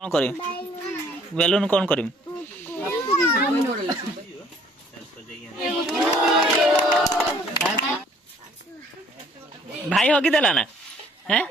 कौन करिम बेलून कौन करिम भाई होगी देला ना हैं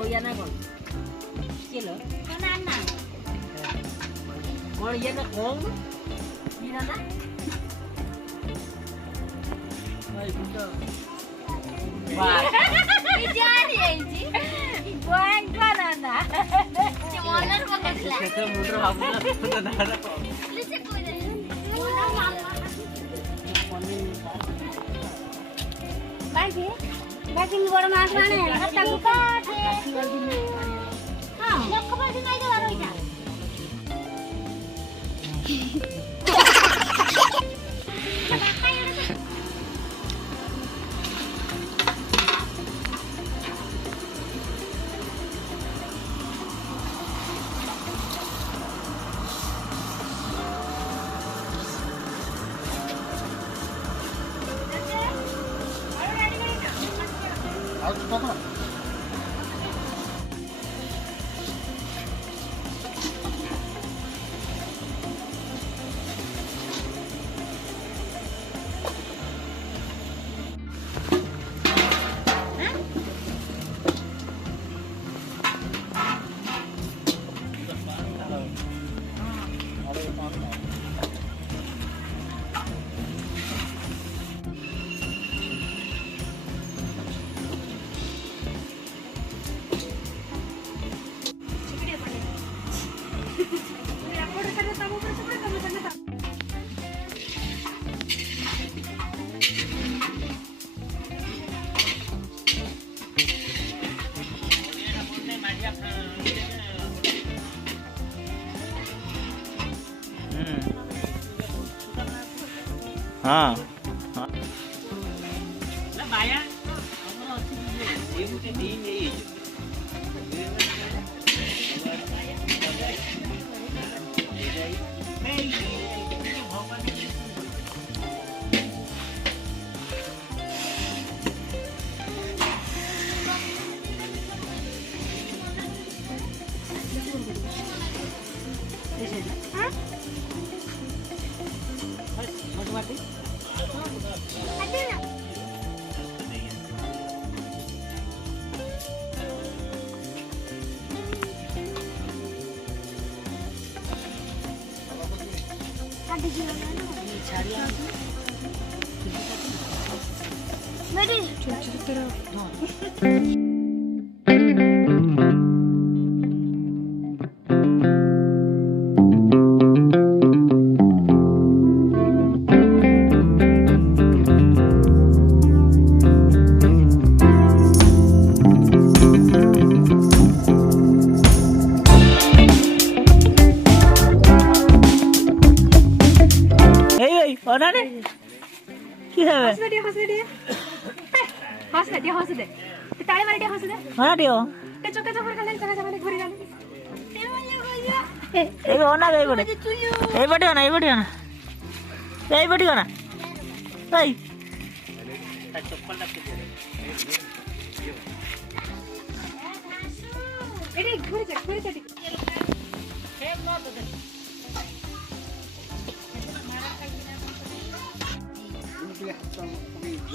Kuya na kon. Kilo. Banana. Kon iya na kon. Ina na. Ay bunda. Wah. Ijari aji. Buang banana. Cemolan mo kasla. Kita mundur hamna banana ko. Lise kuya. Mona mama. Bye. Baking bor mas mane hatta buka ha lokko badi nai debar oita हाँ हाँ ना बाया हमरो अछि ये मुटे दिन ये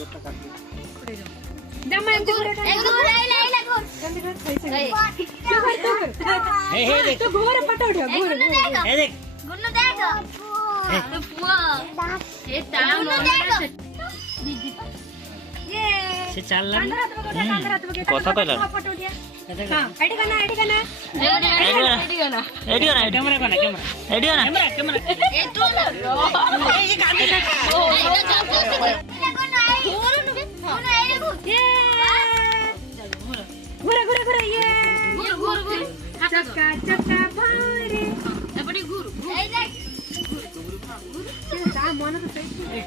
कथा कहला मन तो सही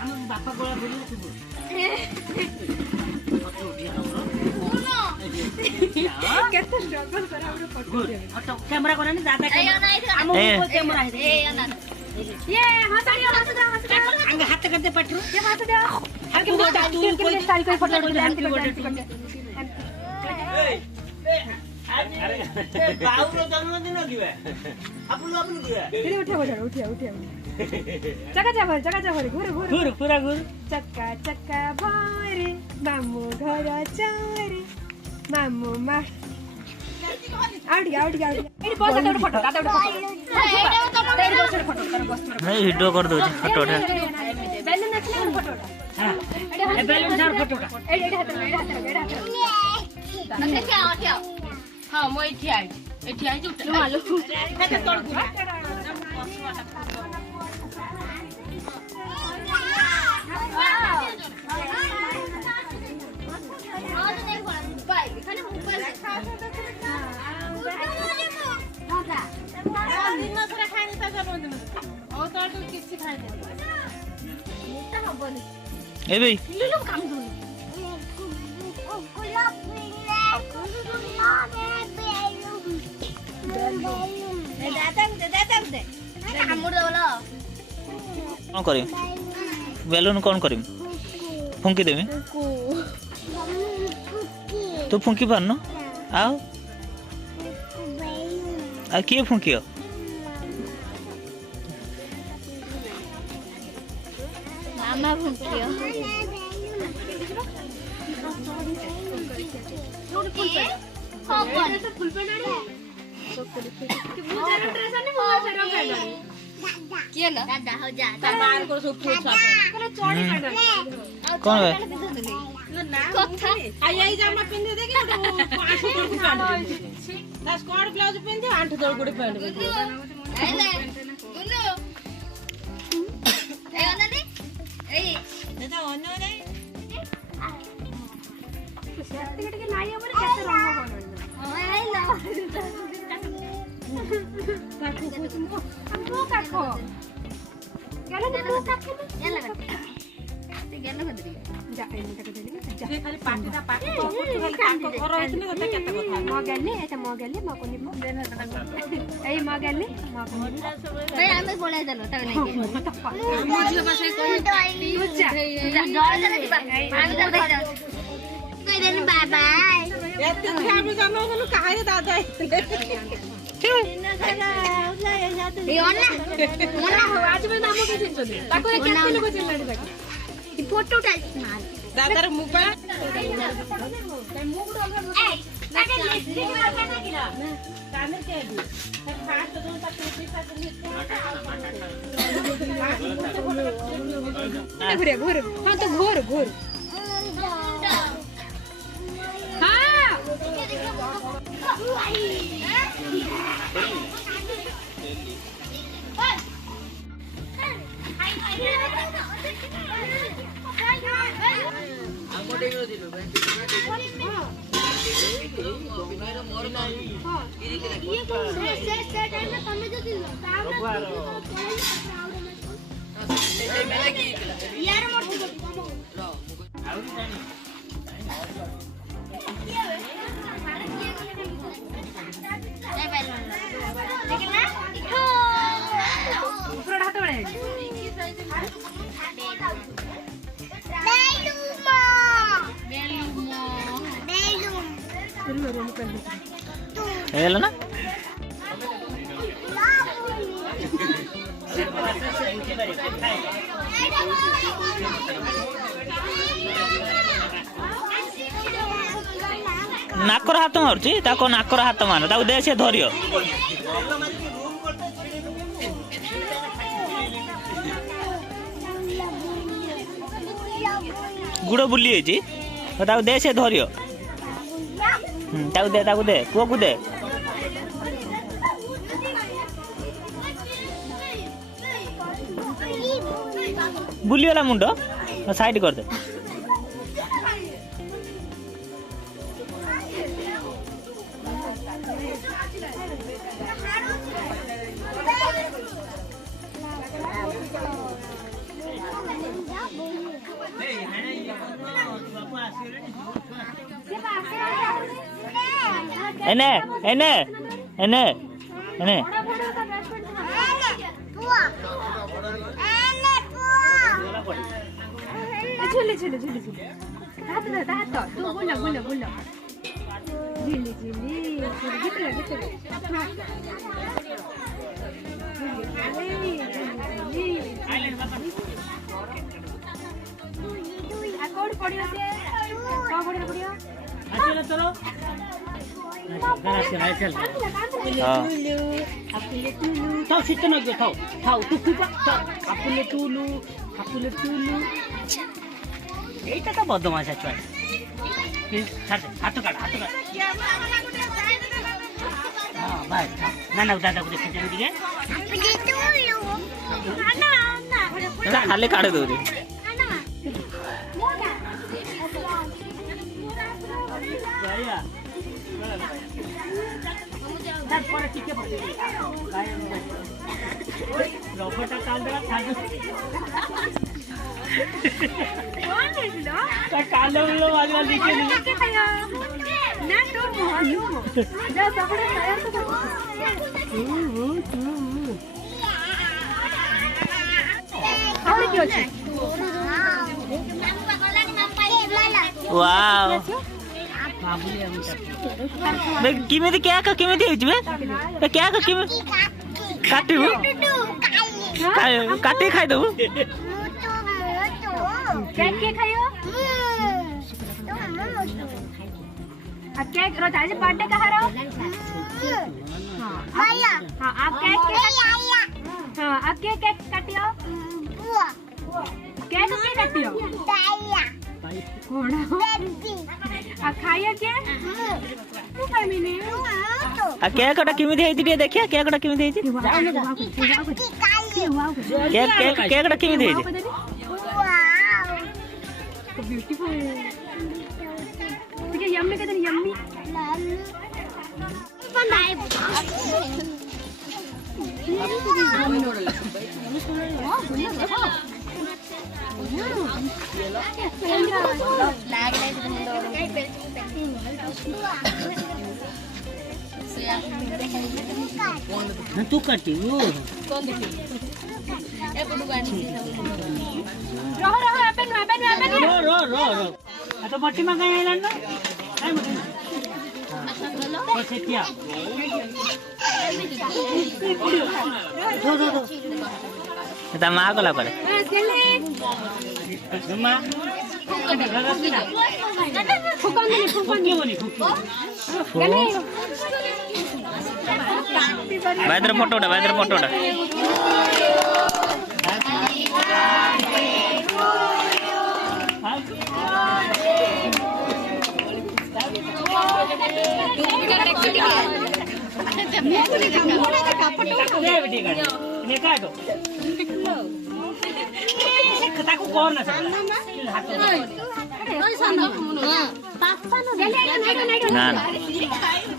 हम बापा गोला बोली तू केते स्ट्रगल करा हमरे फोटो दे फोटो कैमरा कोना नहीं दादा हम कैमरा है ये हंस दे अंग हाथ करते पटरू ये हंस दे हम के स्टाइल कोई फोटो ले अरे बाउरो जन्मदिन दिवे अपन दिवे तेरे उठे चका भरे घुर पूरा घुर चक्का चक्का भरे मामू घर चारे मामू मा आउट गया एडी बस एउटा फोटो नहीं वीडियो कर दो फोटो उठा बेलुन नखले फोटो हां ए बेलुन सर फोटो का एडी हाथ हाँ मैं एठी आई उठा मालो हेते तोड़ ए भाई कौन करी बेलून कौन करी फुंकी देवी तू फुंकी पार न आओ आ किए फुंकियो मामा फुंकियो किए ना दादा हो जा बाहर को सब फूट छापे चोरी करना कौन है कथा आई जामा पिंदे देखि आठ तोड़ को पैंट ता स्कर्ट ब्लाउज पिंदे आठ तोड़ को पैंट आइले गुनु ए ओनानी ए दादा ओनो नै सेट के नाई हमरे केते रंग बनल काको कुछ हमको काको गेलो ना तू काको गेला गेला खदरी जा एने तक देली जा से खाली पाटीटा पाटी खाली ताको घर होतनी होता केते कथा म गेले एटा म गेले म कोनी म ए म गेले म कोनी भाई हमें बोला चलो तब नहीं मुझे बस कोई जा कोई दिन बाय बाय एते खाबी जानो कोन काहे दादा ए ओना हो आज में नाम के चिन्ह दे ताको केते लोग चिन्ह दे ई फोटो उठा मार दादार मोबाइल घोर हाँ तो घोर हाँ हेलो ना नाकर हाथ मारुची ताको नाकर हाथ मान ताको दे से धरियो गुड़ बुली होची ताको दे से धरियो ताको दे पुओ को दे बुलियोला मुंडो साइड कर दे एने एने एने एने झुले झुले झुले झुले हात तू बोला बोला बोला झिली झिली घेतलं घेतलं कोड पडियो से का पडियो पडियो चल चलो चल थाउ सिट न गयो थाउ थाउ तू कुपा आपुले टुलु एटा त बदमाश छ छुआ छाड हात काट हां भाइ नाना दादा को देखि जन दिगे खाली काढ दो रे या दस पर टिके पड़े रोबोट काल दरा छाड़ कौन है लो का कालो वाला लिखे नहीं के खाया ना तो मोहनु जा सबड़े खाया तो और क्यों छे वाओ बे किमेदी क्या का किमेदी होइछ बे क्या का किमे काटिबो काटे खाइ दबो केक के खायो अब केक रोज आज बर्थडे का रहो हां हां आप केक हां आप केक काटियो केक के काटियो कोण आ खाइयो के तू खाइ मिने आ केकटा किमेदी हेति रे देखिया केकटा किमेदी हेति केकटा किमेदी हेति ब्यूटीफुल ठीक है यम्मी कहते हैं यम्मी बनाए तू काटी वो रहो अपन रो तो मट्टी में गए ना काय मट्टी क्या ता मा गला करे मां बैदर फोटो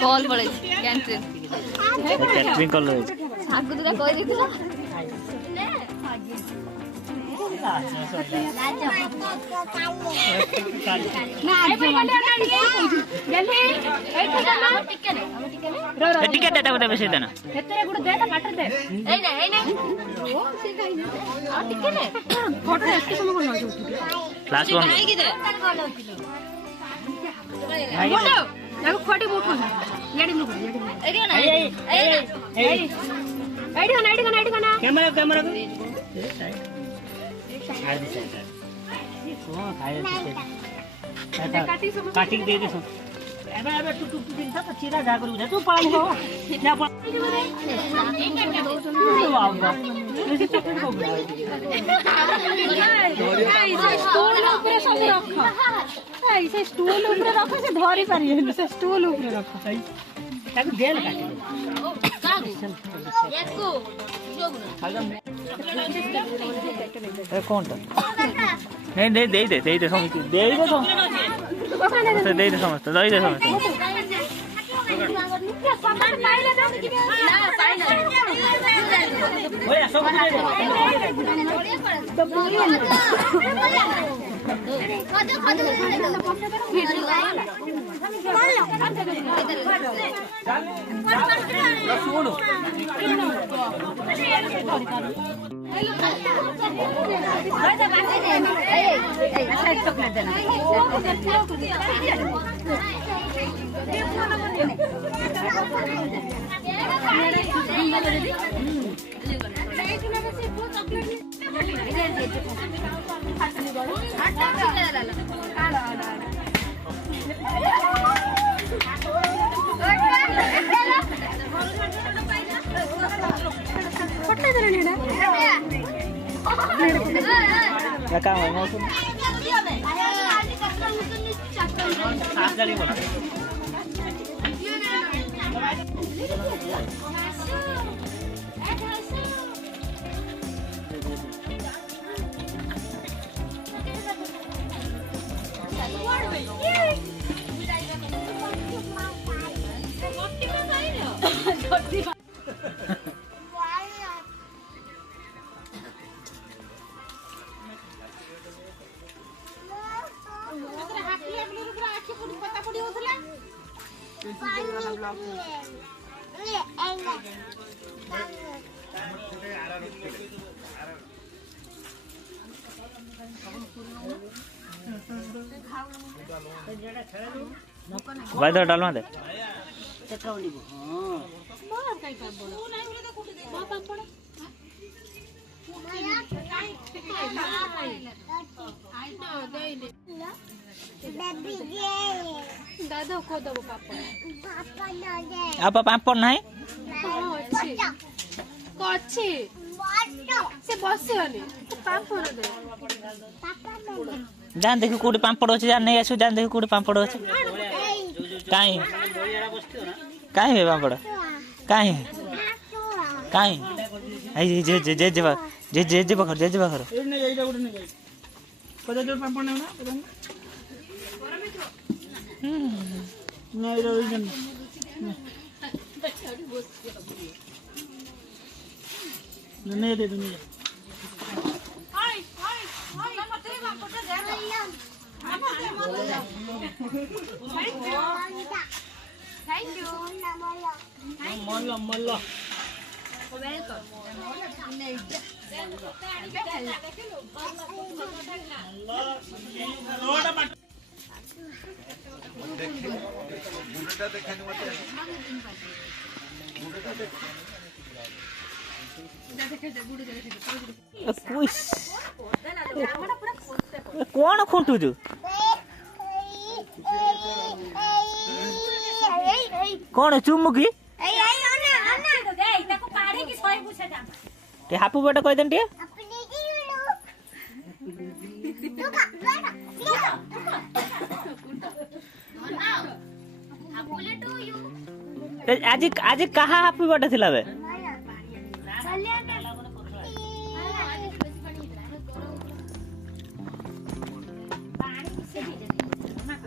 कॉल पड़े कैंसिल कैटरिंग कर लो आगु तुरा कहि देखिला टिकट देता बोले बेसी देना क्लास 1 कैमरा काटी दे दे एबे टुक दिन था तो चिरा जा करू तू पाल हो क्या पाल स्टूल ऊपर सब रख ऐसे स्टूल ऊपर रख से धरी पारी से स्टूल ऊपर रख ताको देल काटी याको ए कौन तो नहीं दे समझ दे समझ ओए सब खादो क्या काम है मौसम साफ गाड़ी बोल भाई तो डालवा दे दादा को दबो पापा आप पापड़ नहीं कच्छे से बसियोनी पापड़ दे जान देखो कोडी पापड़ अछि जान नहीं आसु जान देखो कोडी पापड़ अछि काई काई है पापड़ काई काई आई जे जे जे जे जे जे बखर जे बखर एइटा गुड नहीं कदा जोर पापड़ नहीं ना नहीं रोजन नहीं दे दूंगी हाय हाय हाय मते पापड़ दे थैंक यू मल्ला मल्ला कौन खुंटू जो कौन चुमुकी हापू बेटा कह देन आज आज कहा हापी बर्थडे थिला बे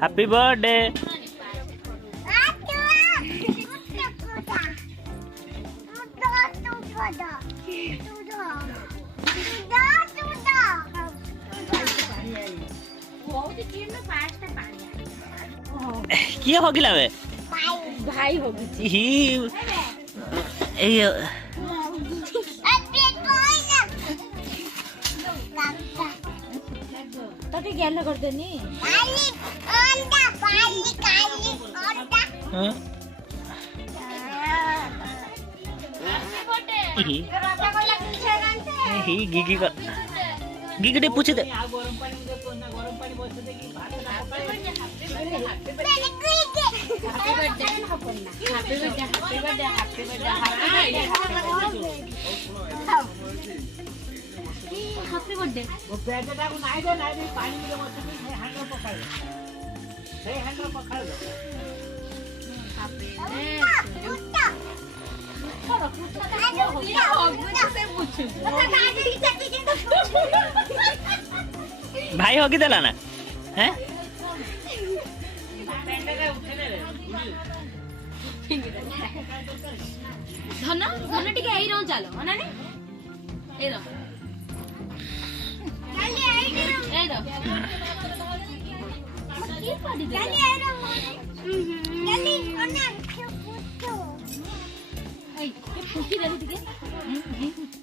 हैप्पी बर्थडे किए होगिला बे भाई होगी ही ए तके ज्ञान कर देनी ही गिगी का गिगी दे पूछे दे गरम पानी में देखो ना गरम पानी बस दे कि भात हैप्पी बर्थडे वो पैकेटा को नहीं दे पानी में बस दे से हैंडल पकड़ से हैंडल पकड़ भाई होगी देला ना हैं धन धन टिके आई रहू चलो हना ने ए रो ए रो की पाडी दे ଫୁଙ୍କି ଦେଲୁ ଟିକେ